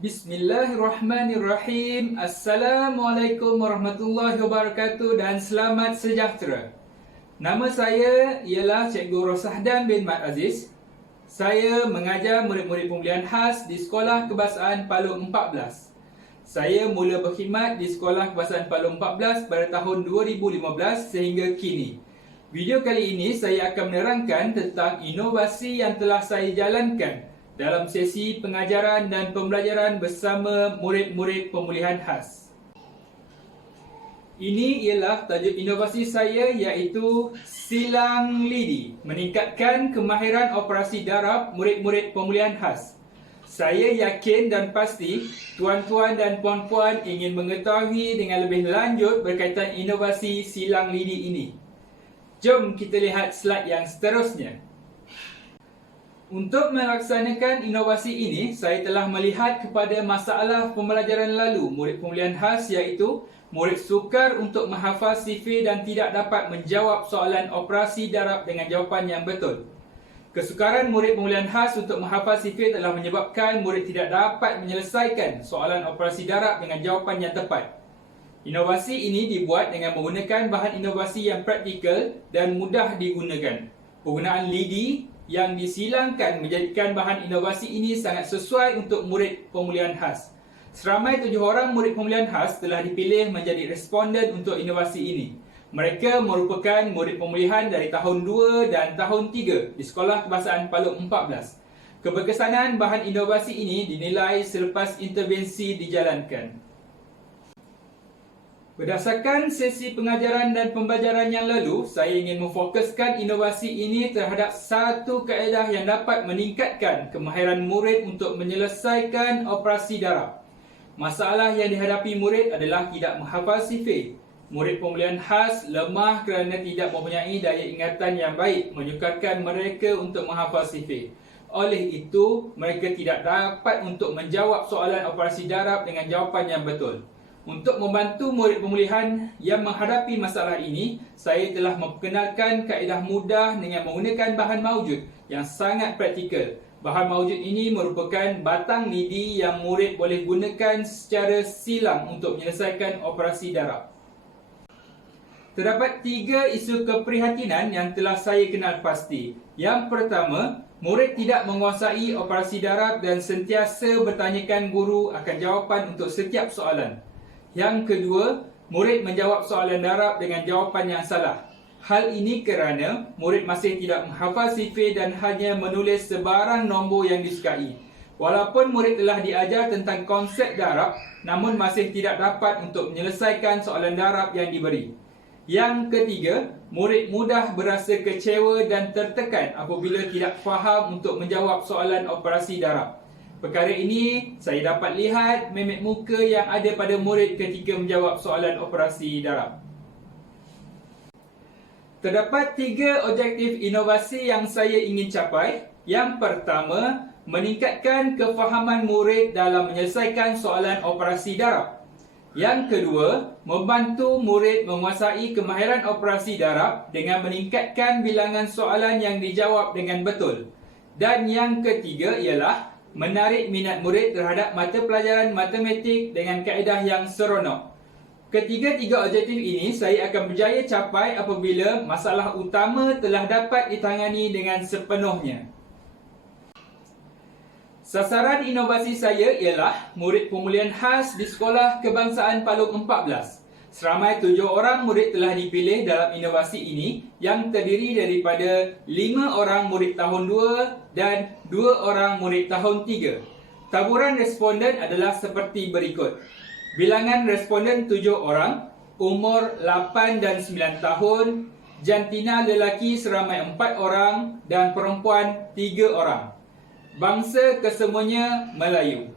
Bismillahirrahmanirrahim. Assalamualaikum warahmatullahi wabarakatuh dan selamat sejahtera. Nama saya ialah Cikgu Rosahdan bin Mat Aziz. Saya mengajar murid-murid pemulihan khas di Sekolah Kebahasaan Palu 14. Saya mula berkhidmat di Sekolah Kebahasaan Palu 14 pada tahun 2015 sehingga kini. Video kali ini saya akan menerangkan tentang inovasi yang telah saya jalankan dalam sesi pengajaran dan pembelajaran bersama murid-murid pemulihan khas. Ini ialah tajuk inovasi saya iaitu Silang Lidi, meningkatkan kemahiran operasi darab murid-murid pemulihan khas. Saya yakin dan pasti tuan-tuan dan puan-puan ingin mengetahui dengan lebih lanjut berkaitan inovasi Silang Lidi ini. Jom kita lihat slide yang seterusnya. Untuk melaksanakan inovasi ini, saya telah melihat kepada masalah pembelajaran lalu murid pemulihan khas iaitu murid sukar untuk menghafal sifir dan tidak dapat menjawab soalan operasi darab dengan jawapan yang betul. Kesukaran murid pemulihan khas untuk menghafal sifir telah menyebabkan murid tidak dapat menyelesaikan soalan operasi darab dengan jawapan yang tepat. Inovasi ini dibuat dengan menggunakan bahan inovasi yang praktikal dan mudah digunakan. Penggunaan lidi yang disilangkan menjadikan bahan inovasi ini sangat sesuai untuk murid pemulihan khas. Seramai 7 orang murid pemulihan khas telah dipilih menjadi responden untuk inovasi ini. Mereka merupakan murid pemulihan dari tahun 2 dan tahun 3 di Sekolah Kebahasaan Palu 14. Keberkesanan bahan inovasi ini dinilai selepas intervensi dijalankan. Berdasarkan sesi pengajaran dan pembelajaran yang lalu, saya ingin memfokuskan inovasi ini terhadap satu kaedah yang dapat meningkatkan kemahiran murid untuk menyelesaikan operasi darab. Masalah yang dihadapi murid adalah tidak menghafal sifir. Murid pemulihan khas lemah kerana tidak mempunyai daya ingatan yang baik, menyukarkan mereka untuk menghafal sifir. Oleh itu, mereka tidak dapat untuk menjawab soalan operasi darab dengan jawapan yang betul. Untuk membantu murid pemulihan yang menghadapi masalah ini, saya telah memperkenalkan kaedah mudah dengan menggunakan bahan maujud yang sangat praktikal. Bahan maujud ini merupakan batang lidi yang murid boleh gunakan secara silang untuk menyelesaikan operasi darab. Terdapat 3 isu keprihatinan yang telah saya kenal pasti. Yang pertama, murid tidak menguasai operasi darab dan sentiasa bertanyakan guru akan jawapan untuk setiap soalan. Yang kedua, murid menjawab soalan darab dengan jawapan yang salah. Hal ini kerana murid masih tidak menghafal sifir dan hanya menulis sebarang nombor yang disukai. Walaupun murid telah diajar tentang konsep darab, namun masih tidak dapat untuk menyelesaikan soalan darab yang diberi. Yang ketiga, murid mudah berasa kecewa dan tertekan apabila tidak faham untuk menjawab soalan operasi darab. Perkara ini saya dapat lihat memet muka yang ada pada murid ketika menjawab soalan operasi darab. Terdapat 3 objektif inovasi yang saya ingin capai. Yang pertama, meningkatkan kefahaman murid dalam menyelesaikan soalan operasi darab. Yang kedua, membantu murid menguasai kemahiran operasi darab dengan meningkatkan bilangan soalan yang dijawab dengan betul. Dan yang ketiga ialah menarik minat murid terhadap mata pelajaran matematik dengan kaedah yang seronok. Ketiga-tiga objektif ini saya akan berjaya capai apabila masalah utama telah dapat ditangani dengan sepenuhnya. Sasaran inovasi saya ialah murid pemulihan khas di Sekolah Kebangsaan Palu 14. Seramai 7 orang murid telah dipilih dalam inovasi ini yang terdiri daripada 5 orang murid tahun 2 dan 2 orang murid tahun 3. Taburan responden adalah seperti berikut. Bilangan responden 7 orang, umur 8 dan 9 tahun, jantina lelaki seramai 4 orang dan perempuan 3 orang. Bangsa kesemuanya Melayu.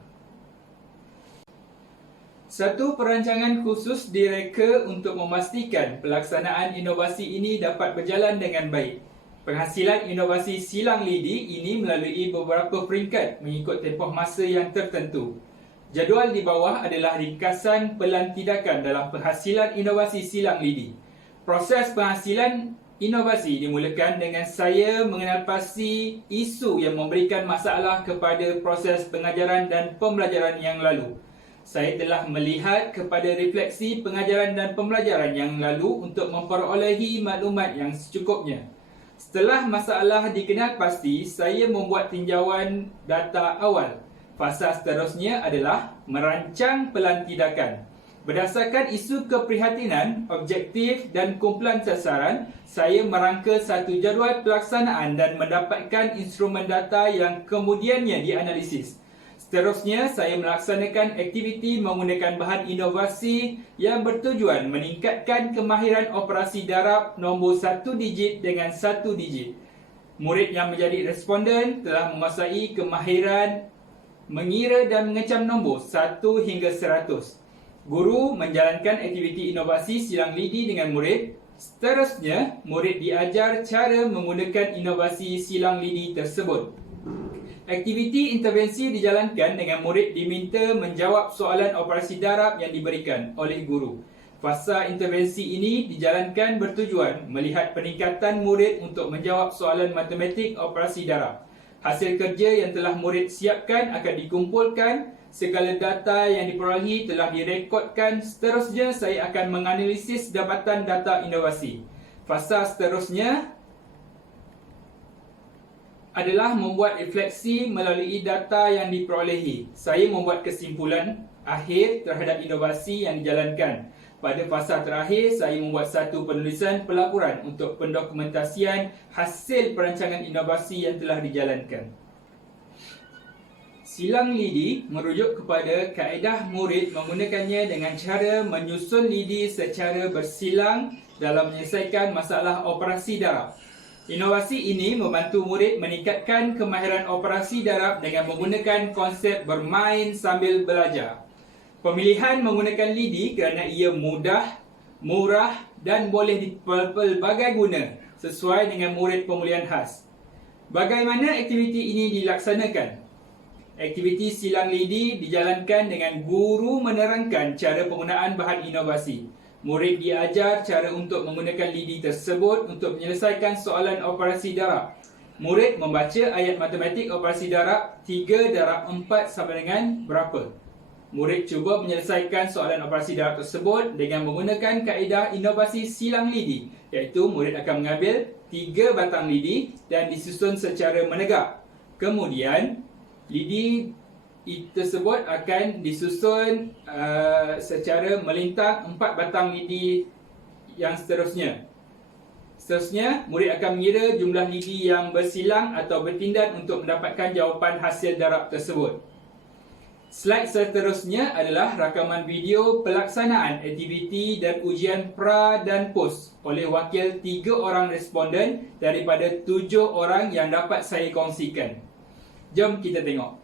Satu perancangan khusus direka untuk memastikan pelaksanaan inovasi ini dapat berjalan dengan baik. Penghasilan inovasi silang lidi ini melalui beberapa peringkat mengikut tempoh masa yang tertentu. Jadual di bawah adalah ringkasan pelan tindakan dalam penghasilan inovasi silang lidi. Proses penghasilan Inovasi dimulakan dengan saya mengenal pasti isu yang memberikan masalah kepada proses pengajaran dan pembelajaran yang lalu. Saya telah melihat kepada refleksi pengajaran dan pembelajaran yang lalu untuk memperolehi maklumat yang secukupnya. Setelah masalah dikenal pasti, saya membuat tinjauan data awal. Fasa seterusnya adalah merancang pelan tindakan. Berdasarkan isu keprihatinan, objektif dan kumpulan sasaran, saya merangka satu jadual pelaksanaan dan mendapatkan instrumen data yang kemudiannya dianalisis. Seterusnya, saya melaksanakan aktiviti menggunakan bahan inovasi yang bertujuan meningkatkan kemahiran operasi darab nombor 1 digit dengan 1 digit. Murid yang menjadi responden telah menguasai kemahiran mengira dan mengecam nombor 1 hingga 100. Guru menjalankan aktiviti inovasi silang lidi dengan murid. Seterusnya, murid diajar cara menggunakan inovasi silang lidi tersebut. Aktiviti intervensi dijalankan dengan murid diminta menjawab soalan operasi darab yang diberikan oleh guru. Fasa intervensi ini dijalankan bertujuan melihat peningkatan murid untuk menjawab soalan matematik operasi darab. Hasil kerja yang telah murid siapkan akan dikumpulkan. Segala data yang diperolehi telah direkodkan. Seterusnya, saya akan menganalisis dapatan data inovasi. Fasa seterusnya adalah membuat refleksi melalui data yang diperolehi. Saya membuat kesimpulan akhir terhadap inovasi yang dijalankan. Pada fasa terakhir, saya membuat satu penulisan pelaporan untuk pendokumentasian hasil perancangan inovasi yang telah dijalankan. Silang lidi merujuk kepada kaedah murid menggunakannya dengan cara menyusun lidi secara bersilang dalam menyelesaikan masalah operasi darab. Inovasi ini membantu murid meningkatkan kemahiran operasi darab dengan menggunakan konsep bermain sambil belajar. Pemilihan menggunakan lidi kerana ia mudah, murah dan boleh dipelbagai guna sesuai dengan murid pemulihan khas. Bagaimana aktiviti ini dilaksanakan? Aktiviti silang lidi dijalankan dengan guru menerangkan cara penggunaan bahan inovasi. Murid diajar cara untuk menggunakan lidi tersebut untuk menyelesaikan soalan operasi darab. Murid membaca ayat matematik operasi darab 3 darab 4 sama dengan berapa. Murid cuba menyelesaikan soalan operasi darab tersebut dengan menggunakan kaedah inovasi silang lidi, iaitu murid akan mengambil 3 batang lidi dan disusun secara menegak. Kemudian, lidi tersebut akan disusun secara melintang 4 batang lidi yang seterusnya. Seterusnya, murid akan mengira jumlah lidi yang bersilang atau bertindan untuk mendapatkan jawapan hasil darab tersebut. Slide seterusnya adalah rakaman video pelaksanaan aktiviti dan ujian pra dan pos oleh wakil 3 orang responden daripada 7 orang yang dapat saya kongsikan. Jom kita tengok.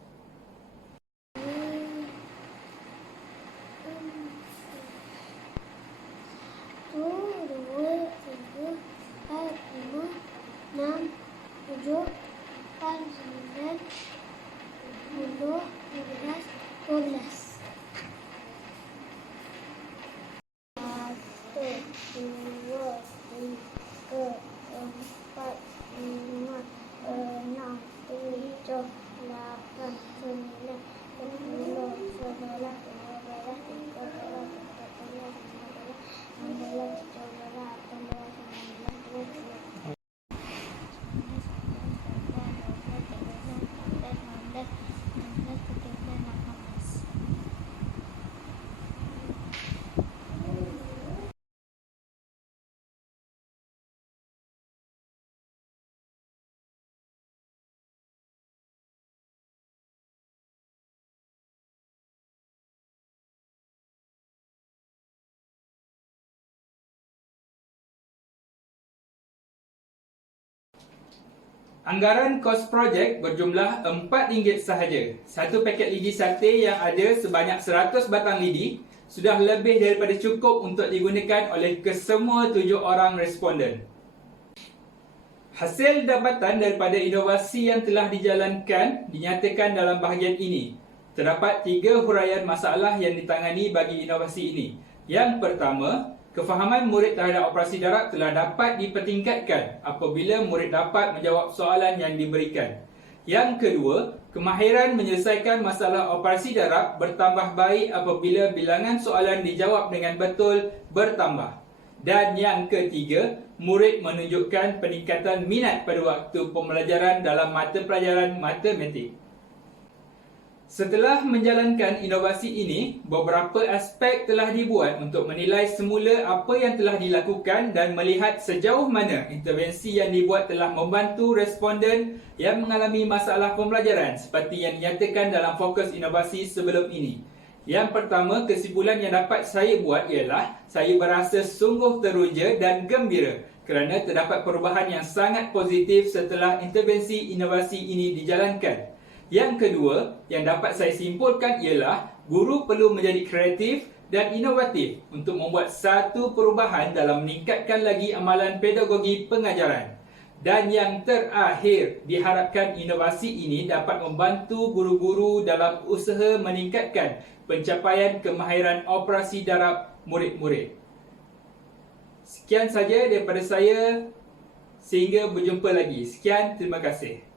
Anggaran kos projek berjumlah RM4 sahaja. Satu paket lidi sate yang ada sebanyak 100 batang lidi sudah lebih daripada cukup untuk digunakan oleh kesemua 7 orang responden. Hasil dapatan daripada inovasi yang telah dijalankan dinyatakan dalam bahagian ini. Terdapat 3 huraian masalah yang ditangani bagi inovasi ini. Yang pertama, Kefahaman murid terhadap operasi darab telah dapat dipertingkatkan apabila murid dapat menjawab soalan yang diberikan. Yang kedua, kemahiran menyelesaikan masalah operasi darab bertambah baik apabila bilangan soalan dijawab dengan betul bertambah. Dan yang ketiga, murid menunjukkan peningkatan minat pada waktu pembelajaran dalam mata pelajaran matematik. Setelah menjalankan inovasi ini, beberapa aspek telah dibuat untuk menilai semula apa yang telah dilakukan dan melihat sejauh mana intervensi yang dibuat telah membantu responden yang mengalami masalah pembelajaran seperti yang dinyatakan dalam fokus inovasi sebelum ini. Yang pertama, kesimpulan yang dapat saya buat ialah saya berasa sungguh teruja dan gembira kerana terdapat perubahan yang sangat positif setelah intervensi inovasi ini dijalankan. Yang kedua, yang dapat saya simpulkan ialah guru perlu menjadi kreatif dan inovatif untuk membuat satu perubahan dalam meningkatkan lagi amalan pedagogi pengajaran. Dan yang terakhir, diharapkan inovasi ini dapat membantu guru-guru dalam usaha meningkatkan pencapaian kemahiran operasi darab murid-murid. Sekian saja daripada saya. Sehingga berjumpa lagi. Sekian, terima kasih.